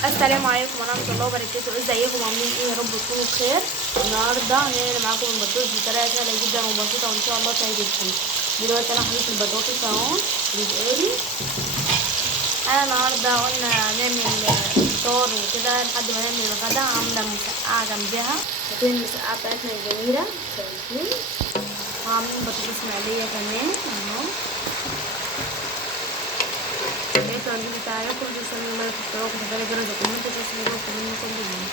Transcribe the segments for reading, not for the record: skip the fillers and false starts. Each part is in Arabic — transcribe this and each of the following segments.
السلام عليكم ورحمه الله وبركاته. ازيكم عاملين ايه؟ يا رب تكونوا بخير. النهارده هنعمل معاكم البطاطس بطريقه سهله جدا وبسيطه وان شاء الله تعجبكم. دلوقتي انا حطيت البطاطس اهو بتقلي. انا النهارده قلنا نعمل فطار وكده لحد ما نعمل الغدا. عامله مسقعه جنبها، شايفين المسقعه بتاعتنا الجميله؟ شايفين؟ وعاملين بطاطس مقليه كمان اهو. التوجيه بتاعكم تسوي لايك واشتراك وتفعيل جرس الكومنت وتشتركوا وتكونوا كل يوم.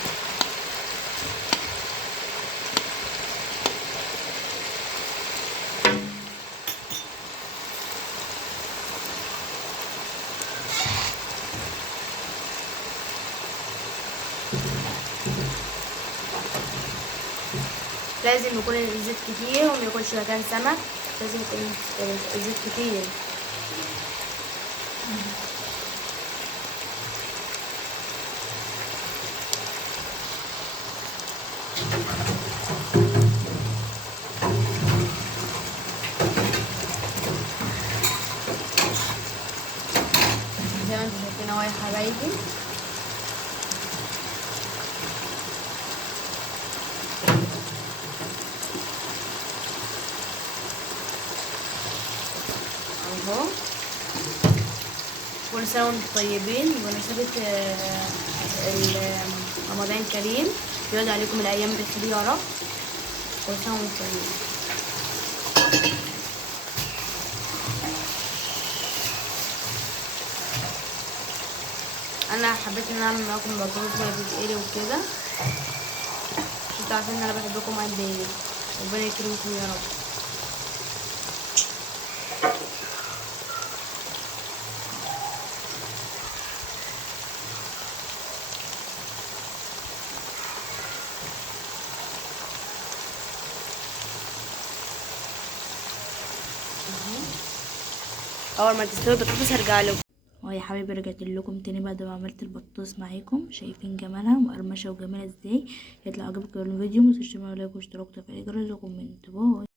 لازم يكون الزيت كتير وما يكونش مكان سمك، لازم يكون الزيت كتير. زي ما انتم شايفين اهو يا حبايبي. اهو كل سنة وانتم طيبين بمناسبة رمضان كريم. يعود عليكم الأيام بخير يا رب. كل سنة وانتم طيبين. أنا حبيت إن أنا أعمل معاكم بطاطس وهي بتتقلي وكده عشان انتوا عارفين إن أنا بحبكم قد إيه. ربنا يكرمكم يا رب. اول ما تستوي البطاطس هرجع لكم. يا حبايبي رجعت لكم تاني بعد ما عملت البطاطس معاكم. شايفين جمالها مقرمشه وجمالها ازاي؟ يطلع عجبكم الفيديو متنسوش تعملوا لايك واشتراك وتفعيل الجرس وكومنت. باي.